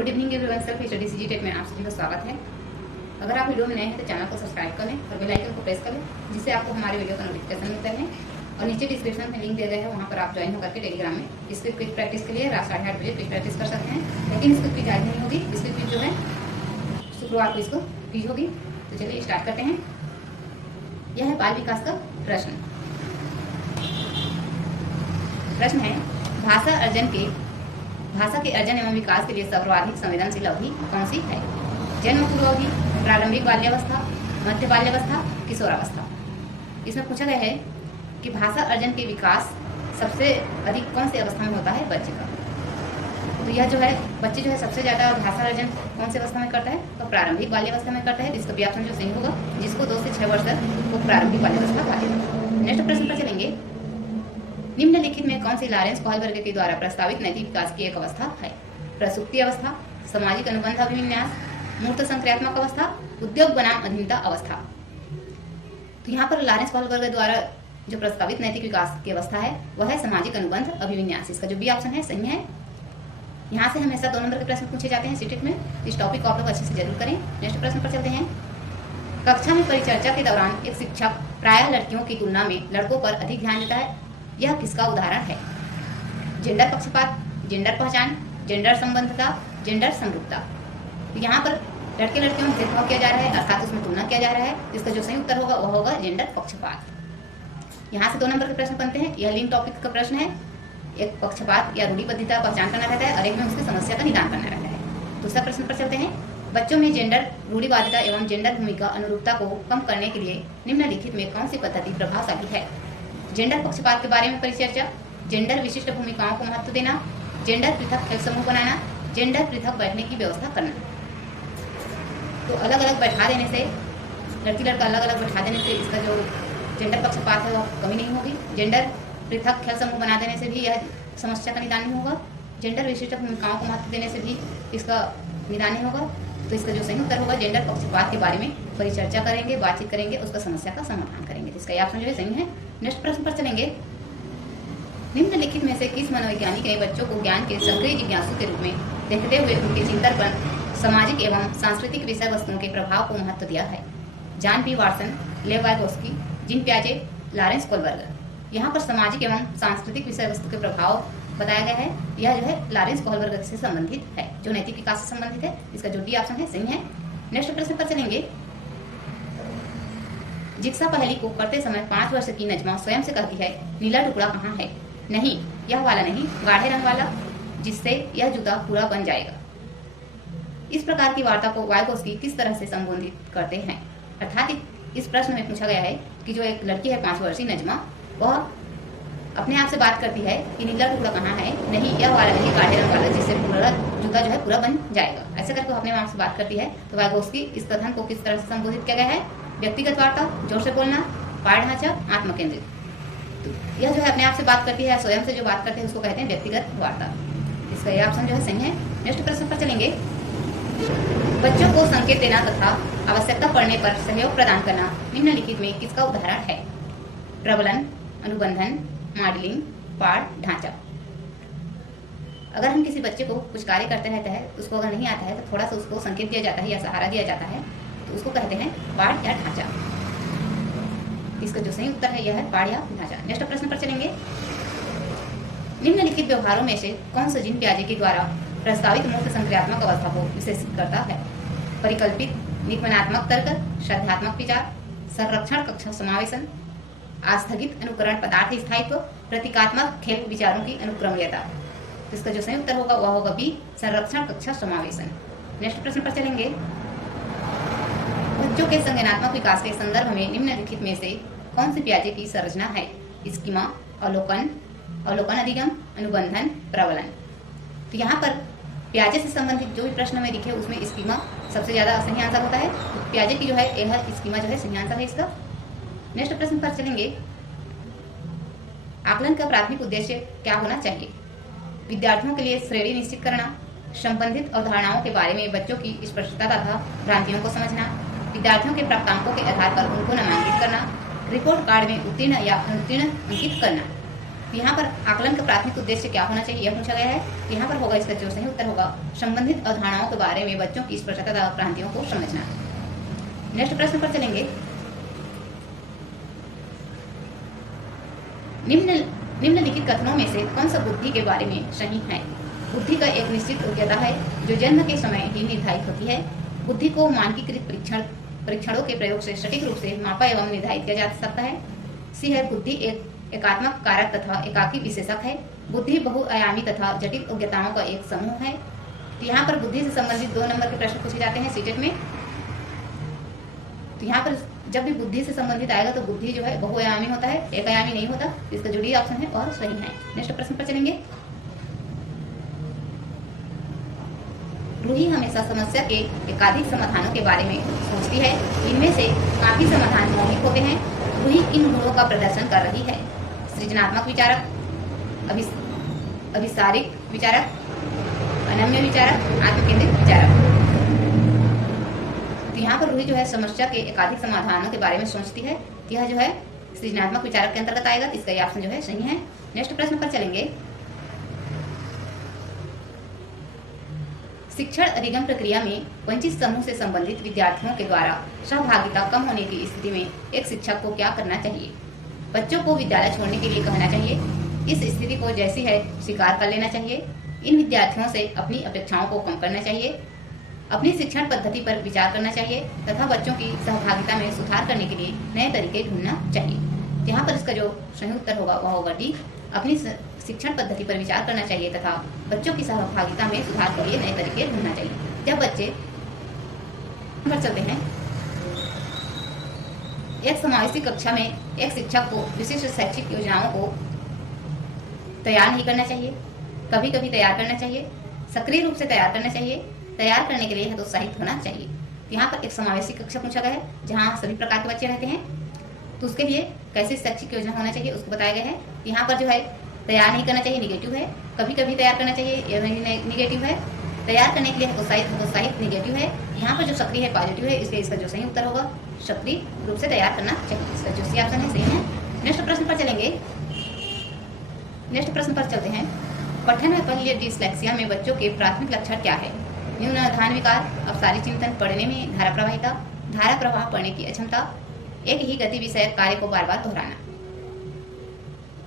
Good evening everyone, self study CG tech में आप सभी का स्वागत है। अगर आप वीडियो में नए हैं तो चैनल को सब्सक्राइब कर लें और बेल आइकन को प्रेस कर लें, जिससे आपको हमारे वीडियो का नोटिफिकेशन मिलता है। और नीचे डिस्क्रिप्शन में लिंक दिया गया है, वहाँ पर आप ज्वाइन होकर के टेलीग्राम में इसकी क्विक प्रैक्टिस के लिए रात 8:30 बजे क्विक प्रैक्टिस कर सकते हैं। लेकिन इसकी क्विज आज नहीं होगी, इसकी क्विज जो है शुक्रवार को इसको क्विज होगी। तो चलिए स्टार्ट करते हैं। यह है बाल विकास का प्रश्न है, भाषा के अर्जन एवं विकास के लिए सर्वाधिक संवेदनशील अवधि कौन सी है? जन्म पूर्व अवधि, प्रारंभिक बाल्यावस्था, मध्य बाल्यावस्था, किशोरावस्था। इसमें पूछा गया है कि भाषा अर्जन के विकास सबसे अधिक कौन सी अवस्था में होता है बच्चे का। तो यह जो है बच्चे जो है सबसे ज्यादा भाषा अर्जन कौन सी अवस्था में करता है? तो प्रारंभिक बाल्यावस्था में करता है। इसका भी ऑप्शन जो सही होगा, जिसको 2 से 6 वर्ष तक वो प्रारंभिक बाल्यावस्था कहा जाता है। नेक्स्ट प्रश्न पर चलेंगे। निम्नलिखित में कौन सी लॉरेंस कोहलबर्ग के द्वारा प्रस्तावित नैतिक विकास की एक अवस्था है? प्रसुप्ति अवस्था, सामाजिक अनुबंध अभिविन्यास, मूर्त संक्रियात्मक अवस्था, उद्योग बनाम अधीनता अवस्था। तो यहाँ पर लॉरेंस कोहलबर्ग द्वारा जो प्रस्तावित नैतिक विकास की अवस्था है वह है सामाजिक अनुबंध अभिविन्यास। इसका जो भी ऑप्शन है सही है। यहाँ से हमेशा 2 नंबर के प्रश्न पूछे जाते हैं सीटेट में। इस टॉपिक को आप लोग अच्छे से जरूर करें। नेक्स्ट प्रश्न पर चलते हैं। कक्षा में परिचर्चा के दौरान एक शिक्षक प्रायः लड़कियों की तुलना में लड़कों पर अधिक ध्यान देता है। यह किसका उदाहरण है? जेंडर पक्षपात, जेंडर पहचान, जेंडर संबंधता, जेंडर समरूपता। तो यहाँ पर लड़के लड़कियों में भेदभाव किया जा रहा है, अर्थात उसमें तुलना किया जा रहा है। इसका जो सही उत्तर होगा वह होगा जेंडर पक्षपात। यहाँ से 2 नंबर के प्रश्न बनते हैं। यह लिंक टॉपिक का प्रश्न है। एक पक्षपात या रूढ़िबद्धता पहचान करना रहता है और एक में उसकी समस्या का निदान करना रहता है। दूसरा प्रश्न पर चलते हैं। बच्चों में जेंडर रूढ़िवादिता एवं जेंडर भूमिका अनुरूपता को कम करने के लिए निम्नलिखित में कौन सी पद्धति प्रभावशाली है? जेंडर पक्षपात के बारे में परिचर्चा, जेंडर विशिष्ट भूमिकाओं को महत्व देना, जेंडर पृथक खेल समूह बनाना, जेंडर पृथक बैठने की व्यवस्था करना। तो अलग अलग बैठा देने से, लड़की लड़का अलग अलग बैठा देने से इसका जो जेंडर पक्षपात है वह कमी नहीं होगी। जेंडर पृथक खेल समूह बना देने से भी यह समस्या का निदान नहीं होगा। जेंडर विशिष्ट भूमिकाओं को महत्व देने से भी इसका निदान नहीं होगा। तो इसका जो सही उत्तर होगा जेंडर पक्षपात के बारे में परिचर्चा करेंगे, बातचीत करेंगे, उसका समस्या का समाधान करेंगे। इसका ऑप्शन जो है सही है। नेक्स्ट प्रश्न पर चलेंगे। निम्नलिखित में से किस मनोवैज्ञानिक ने बच्चों को ज्ञान के सक्रिय जिज्ञासु के रूप में देखते हुए उनके चिंतन पर सामाजिक एवं सांस्कृतिक विषय वस्तुओं के प्रभाव को महत्व दिया है? जॉन बी वाटसन, लेव वाइगोस्की, जीन पियाजे, लॉरेंस कोहलबर्ग। यहाँ पर सामाजिक एवं सांस्कृतिक विषय वस्तु के प्रभाव बताया गया है। यह जो है लॉरेंस कोहलबर्ग से संबंधित है, जो नैतिक विकास से संबंधित है। इसका जो डी ऑप्शन है सही है। नेक्स्ट प्रश्न पर चलेंगे। जिक्सा पहेली को करते समय 5 वर्ष की नजमा स्वयं से कहती है, नीला टुकड़ा कहाँ है? नहीं, यह वाला नहीं, गाढ़े रंग वाला, जिससे यह जूता पूरा बन जाएगा। इस प्रकार की वार्ता को वाइगोस्की किस तरह से संबोधित करते हैं? अर्थात इस प्रश्न में पूछा गया है कि जो एक लड़की है 5 वर्षीय नजमा, वह अपने आप से बात करती है कि नीला टुकड़ा कहाँ है? नहीं, यह वाला नहीं, गाढ़े रंग वाला, जिससे पूरा जूता जो है पूरा बन जाएगा। ऐसे करके अपने आप से बात करती है। तो वाइगोस्की इस कथन को किस तरह से संबोधित किया गया है? व्यक्तिगत वार्ता, जोर से बोलना, पाठ ढांचा, आत्मकेंद्रित। तो यह जो है अपने आप से बात करती है, स्वयं से जो बात करते हैं उसको कहते हैं व्यक्तिगत वार्ता। इसका यह ऑप्शन जो है सही है। नेक्स्ट प्रश्न पर चलेंगे। बच्चों को संकेत देना तथा आवश्यकता पड़ने पर सहयोग प्रदान करना निम्नलिखित में किसका उदाहरण है? प्रबलन, अनुबंधन, मॉडलिंग, पाठ ढांचा। अगर हम किसी बच्चे को कुछ कार्य करते रहते हैं, उसको अगर नहीं आता है तो थोड़ा सा उसको संकेत दिया जाता है या सहारा दिया जाता है, तो उसको कहते हैं पाठ या ढांचा। इसका जो सही उत्तर है यह है पाठ या ढांचा। नेक्स्ट प्रश्न पर चलेंगे। निम्नलिखित व्यवहारों में से कौन सा जीन पियाजे के द्वारा प्रस्तावित मूर्त संक्रियात्मक अवस्था को विशेषित करता है? परिकल्पित निगमनात्मक तर्क, श्रद्धात्मक विचार, संरक्षण कक्षा समावेशन, आस्थगित अनुकरण पदार्थ स्थायित्व, प्रतीकात्मक खेल विचारों की अनुक्रमणीयता। तो इसका जो सही उत्तर होगा वह होगा बी, संरक्षण कक्षा समावेशन। नेक्स्ट प्रश्न पर चलेंगे। बच्चों के संज्ञानात्मक विकास के संदर्भ में निम्नलिखित में से कौन सी पियाजे की संरचना है? स्कीमा, अवलोकन, अवलोकन अधिगम, अनुबंधन, प्रबलन। तो यहाँ पर पियाजे से संबंधित जो भी प्रश्न में लिखे उसमें स्कीमा सबसे ज्यादा सही आंसर होता है। तो पियाजे की जो है यह स्कीमा जो है सही आंसर है इसका। नेक्स्ट प्रश्न पर चलेंगे। आकलन का प्राथमिक उद्देश्य क्या होना चाहिए? विद्यार्थियों के लिए श्रेणी निश्चित करना, संबंधित अवधारणाओं के बारे में बच्चों की स्पष्टता तथा भ्रांतियों को समझना, विद्यार्थियों के प्राप्तांकों के आधार पर उनको नामांकित करना, रिपोर्ट कार्ड में उत्तीर्ण या अनुत्तीर्ण अंकित करना। तो यहाँ पर आकलन का प्राथमिक उद्देश्य क्या होना चाहिए यह पूछा गया है। तो यहाँ पर होगा इसका जो सही उत्तर होगा संबंधित अवधारणाओं के बारे में बच्चों की स्पष्टता तथा भ्रांतियों को समझना। नेक्स्ट प्रश्न पर चलेंगे। निम्नलिखित कथनों में से कौन सा बुद्धि के बारे में सही है। बुद्धि का एक निश्चित योग्यता है जो जन्म के समय ही निर्धारित होती है। बुद्धि को मानकीकृत परीक्षणों के प्रयोग से सटीक रूप से मापा एवं निर्धारित किया जा सकता है। सी है बुद्धि एक एकात्मक कारक तथा एकाकी विशेषक है। बुद्धि बहुआयामी तथा जटिल योग्यताओं का एक समूह है। तो यहाँ पर बुद्धि से संबंधित 2 नंबर के प्रश्न पूछे जाते हैं सीटेट में। तो यहाँ पर जब भी बुद्धि से संबंधित आएगा तो बुद्धि जो है बहुआयामी होता है, एक आयामी नहीं होता। इसका जो डी ऑप्शन है और सही है। नेक्स्ट प्रश्न पर चलेंगे। रूही हमेशा समस्या के एकाधिक समाधानों के बारे में सोचती है। इनमें से काफी समाधान मौलिक होते हैं। रूही इन गुणों का प्रदर्शन कर रही है। सृजनात्मक विचारक, अभिसारिक विचारक, अनन्य विचारक, आत्मकेंद्रित विचारक। तो यहाँ पर रूही जो है समस्या के एकाधिक समाधानों के बारे में सोचती है। यह जो है सृजनात्मक विचारक के अंतर्गत आएगा। इसका ये ऑप्शन जो है सही है। नेक्स्ट प्रश्न पर चलेंगे। शिक्षण अधिगम प्रक्रिया में वंचित समूह से संबंधित विद्यार्थियों के द्वारा सहभागिता कम होने की स्थिति में एक शिक्षक को क्या करना चाहिए। बच्चों को विद्यालय छोड़ने के लिए कहना चाहिए। इस स्थिति को जैसी है स्वीकार कर लेना चाहिए। इन विद्यार्थियों से अपनी अपेक्षाओं को कम करना चाहिए। अपनी शिक्षण पद्धति पर विचार करना चाहिए तथा बच्चों की सहभागिता में सुधार करने के लिए नए तरीके ढूंढना चाहिए। यहाँ पर इसका जो सही उत्तर होगा वह होगा डी। अपनी शिक्षण पद्धति पर विचार करना चाहिए तथा बच्चों की सहभागिता में सुधार के लिए नए तरीके ढूंढना चाहिए। जब बच्चे पर चलते हैं। एक समावेशी कक्षा में एक शिक्षक को विशिष्ट शैक्षिक योजनाओं को तैयार नहीं करना चाहिए, कभी कभी तैयार करना चाहिए, सक्रिय रूप से तैयार करना चाहिए। तैयार करने के लिए हतोत्साहित होना चाहिए। यहाँ पर एक समावेशी कक्षा पूछा गया है जहाँ सभी प्रकार के बच्चे रहते हैं। तो उसके लिए कैसे शैक्षिक योजना होना चाहिए उसको बताया गया है। यहाँ पर जो है तैयार नहीं करना चाहिए निगेटिव है, कभी कभी तैयार करना चाहिए यह निगेटिव है, तैयार करने के लिए हतोत्साहित निगेटिव है। यहाँ पर जो सक्रिय है पॉजिटिव है। इसलिए इसका जो सही उत्तर होगा सक्रिय रूप से तैयार करना चाहिए। इसका जो सी ऑप्शन है सही है। नेक्स्ट प्रश्न पर चलेंगे। नेक्स्ट प्रश्न पर चलते हैं। पठन में पहले डिस्लेक्सिया में बच्चों के प्राथमिक लक्षण क्या है। न्यून ध्यान विकार, अपसारी चिंतन, पढ़ने में धारा प्रवाहिता, धारा प्रवाह पढ़ने की अक्षमता, एक ही गति विषय कार्य को बार बार दोहराना।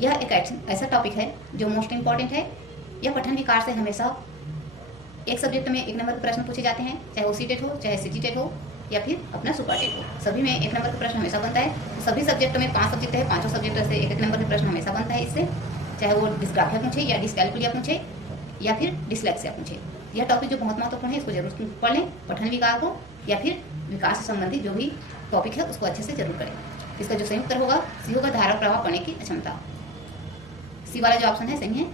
यह एक ऐसा टॉपिक है जो मोस्ट इंपॉर्टेंट है। यह पठन विकार से हमेशा एक सब्जेक्ट में 1 नंबर के प्रश्न पूछे जाते हैं, चाहे वो सीटेट हो, चाहे सीजीटेट हो या फिर अपना सुपर टेट हो। सभी में 1 नंबर का प्रश्न हमेशा बनता है। सभी सब्जेक्ट में 5 सब्जेक्ट है, 5 सब्जेक्ट से 1 नंबर का प्रश्न हमेशा बनता है इससे, चाहे वो डिस्ग्राफिया पूछे या डिस्कैल्कुलिया पूछे या फिर डिस्लेक्सिया पूछे। यह टॉपिक जो बहुत महत्वपूर्ण है इसको जरूर पढ़ लें, पठन विकार को या फिर विकास से संबंधित जो भी टॉपिक है उसको अच्छे से जरूर करें। इसका जो सही उत्तर होगा सी होगा धारा प्रवाह पढ़ने की अक्षमता। सी वाला जो ऑप्शन है सही है।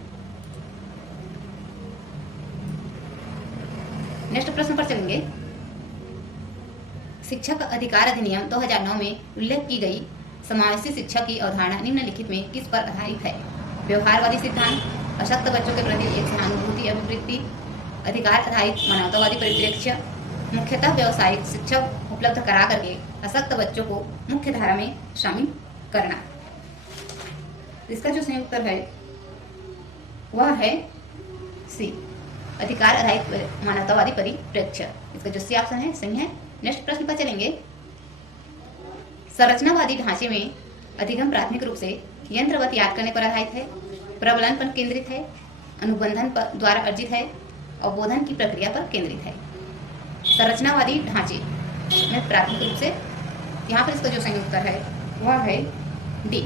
नेक्स्ट प्रश्न पर चलेंगे। शिक्षक अधिकार अधिनियम 2009 में उल्लेख की गई समावेशी शिक्षा की अवधारणा निम्नलिखित में किस पर आधारित है। व्यवहारवादी सिद्धांत, अशक्त बच्चों के प्रति एक सहानुभूति अभिवृत्ति, अधिकार आधारित मानवतावादी परिप्रेक्ष्य, मुख्यतः व्यावसायिक शिक्षा उपलब्ध करा करके अशक्त बच्चों को मुख्य धारा में शामिल करना। इसका जो सही उत्तर है वह है सी, अधिकार आधारित मानवतावादी परिप्रेक्ष्य। इसका जो सी ऑप्शन है सही है। नेक्स्ट प्रश्न पर चलेंगे। संरचनावादी ढांचे में अधिगम प्राथमिक रूप से यंत्रवत याद करने पर आधारित है, प्रबलन पर केंद्रित है, अनुबंधन पर द्वारा अर्जित है, अवबोधन की प्रक्रिया पर केंद्रित है। संरचनावादी ढांचे में प्राथमिक रूप से, यहाँ पर इसका जो सही उत्तर है वह है डी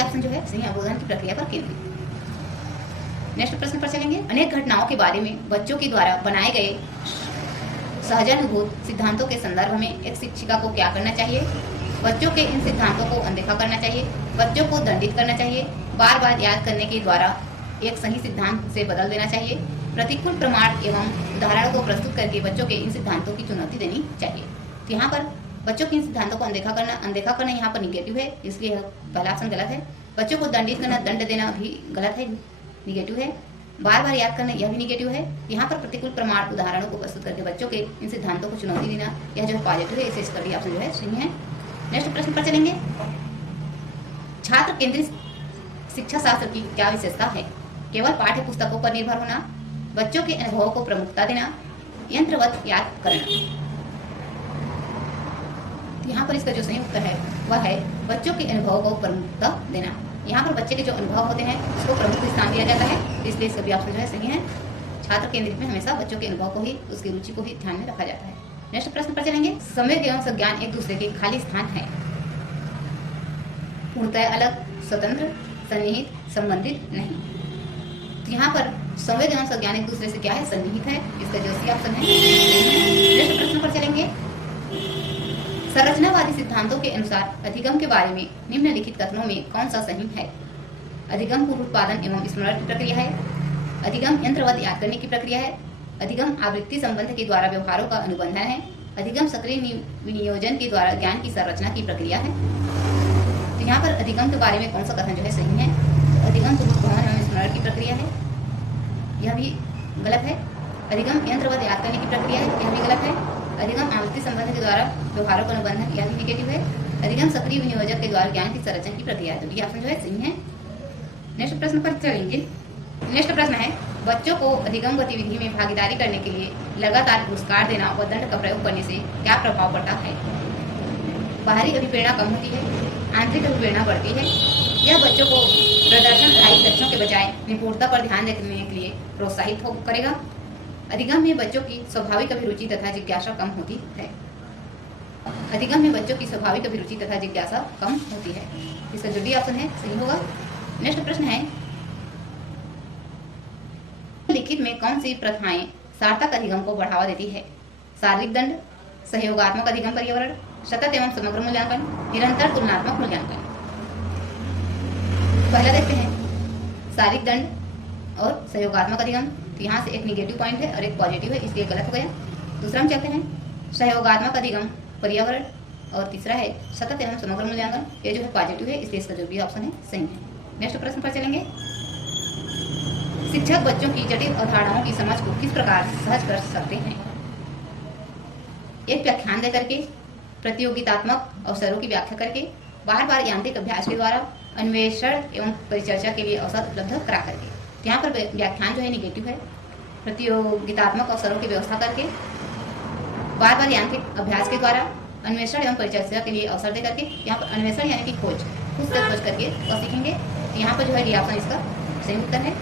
ऑप्शन जो है सही, अवबोधन की प्रक्रिया पर केंद्रित। नेक्स्ट प्रश्न पर चलेंगे। अनेक घटनाओं के बारे में बच्चों के द्वारा बनाए गए सहजानुभूत सिद्धांतों के संदर्भ में एक शिक्षिका को क्या करना चाहिए। बच्चों के इन सिद्धांतों को अनदेखा करना चाहिए, बच्चों को दंडित करना चाहिए, बार बार याद करने के द्वारा एक सही सिद्धांत से बदल देना चाहिए, प्रतिकूल प्रमाण एवं उदाहरणों को प्रस्तुत करके बच्चों के इन सिद्धांतों की चुनौती देनी चाहिए। तो यहाँ पर बच्चों के इन सिद्धांतों को अनदेखा करना यहाँ पर निगेटिव है, इसलिए पहला ऑप्शन गलत है। बच्चों को दंडित करना, दंड देना भी गलत है, निगेटिव है। बार बार याद करना यह भी निगेटिव है। यहाँ पर प्रतिकूल प्रमाण उदाहरणों को प्रस्तुत करके बच्चों के इन सिद्धांतों को चुनौती देना यह जो पॉजिटिव है, इसे इसका डी ऑप्शन जो है सही है। नेक्स्ट प्रश्न पर चलेंगे। छात्र केंद्रित शिक्षा शास्त्र की क्या विशेषता है? केवल पाठ्य पुस्तकों पर निर्भर होना, बच्चों के अनुभवों को प्रमुखता देना, यंत्रवत याद करना। यहाँ पर इसका जो सही उत्तर है वह है बच्चों के अनुभवों को प्रमुखता देना। यहाँ पर बच्चे के जो अनुभव होते हैं उसको प्रमुख स्थान दिया जाता है, इसलिए इसका भी ऑप्शन जो है सही है। छात्र केंद्रित में हमेशा बच्चों के अनुभव को ही, उसकी रुचि को ही ध्यान में रखा जाता है। नेक्स्ट प्रश्न पर चलेंगे। संवेग एवं संज्ञान एक दूसरे के खाली स्थान है। पूर्णतः अलग, स्वतंत्र, सन्निहित, संबंधित नहीं। तो यहाँ पर संवेग एवं संज्ञान एक दूसरे से क्या है? सन्निहित है, इसका जो सही ऑप्शन है। नेक्स्ट प्रश्न पर चलेंगे। संरचनावादी सिद्धांतों के अनुसार अधिगम के बारे में निम्नलिखित कथनों में कौन सा सही है? अधिगम पूर्व उत्पादन एवं स्मरण की प्रक्रिया है, अधिगम यंत्रवत याद करने की प्रक्रिया है, अधिगम आवृत्ति संबंध के द्वारा व्यवहारों का अनुबंधन है, अधिगम सक्रिय विनियोजन के द्वारा ज्ञान की संरचना की प्रक्रिया है। तो यहाँ पर अधिगम के बारे में कौन सा कथन जो है सही है? तो अधिगम पूर्व उत्पादन एवं स्मरण की प्रक्रिया है, यह भी गलत है। अधिगम यंत्रवत याद करने की प्रक्रिया है, यह भी गलत है। अधिगम आवृत्ति संबंध के द्वारा व्यवहारों का अनुबंधन, यह भी निगेटिव है। अधिगम सक्रिय विनियोजक के द्वारा ज्ञान की संरचना की प्रक्रिया है, तो ये ऑप्शन जो है सही है। नेक्स्ट प्रश्न पर चलेंगे। नेक्स्ट प्रश्न है, बच्चों को अधिगम गतिविधि में भागीदारी करने के लिए लगातार पुरस्कार देना व दंड का प्रयोग करने से क्या प्रभाव पड़ता है? बाहरी अभिप्रेरणा कम होती है, आंतरिक अभिप्रेरणा बढ़ती है। यह बच्चों को प्रदर्शन आधारित लक्ष्यों के बजाय निपुणता पर ध्यान देने के लिए प्रोत्साहित करेगा। अधिगम में बच्चों की स्वाभाविक अभिरुचि तथा जिज्ञासा कम होती है। अधिगम में बच्चों की स्वाभाविक अभिरुचि तथा जिज्ञासा कम होती है, इसका जो डी ऑप्शन है सही होगा। नेक्स्ट प्रश्न है, लिखित में कौन सी प्रथाएं सार्थक अधिगम को बढ़ावा देती है? शारीरिक दंड, सहयोगात्मक अधिगम पर्यावरण, सतत एवं समग्र मूल्यांकन, निरंतर तुलनात्मक मूल्यांकन। पहला देखते हैं, शारीरिक दंड और सहयोगात्मक अधिगम। तो यहाँ से एक निगेटिव पॉइंट है और एक पॉजिटिव है, इसलिए गलत हो गया। दूसरा हम चाहते हैं सहयोगात्मक अधिगम पर्यावरण, और तीसरा है सतत एवं समग्र मूल्यांकन, ये जो है पॉजिटिव है, इसलिए इसका जो भी ऑप्शन है सही है। नेक्स्ट प्रश्न पर चलेंगे। शिक्षक बच्चों की जटिल अवधारणाओं की समझ को किस प्रकार सहज कर सकते हैं? एक व्याख्यान दे करके, प्रतियोगितात्मक अवसरों की व्याख्या करके, बार बार यांत्रिक अभ्यास के द्वारा, अन्वेषण एवं परिचर्चा के लिए अवसर उपलब्ध करा करके। यहाँ पर व्याख्यान जो है निगेटिव है। प्रतियोगितात्मक अवसरों की व्यवस्था करके, बार बार यांत्रिक अभ्यास के द्वारा, अन्वेषण एवं परिचर्चा के लिए अवसर दे करके। यहाँ पर अन्वेषण यानी कि खोज, खुद से खोज करके और सीखेंगे। यहाँ पर जो है डी ऑप्शन इसका सही उत्तर है।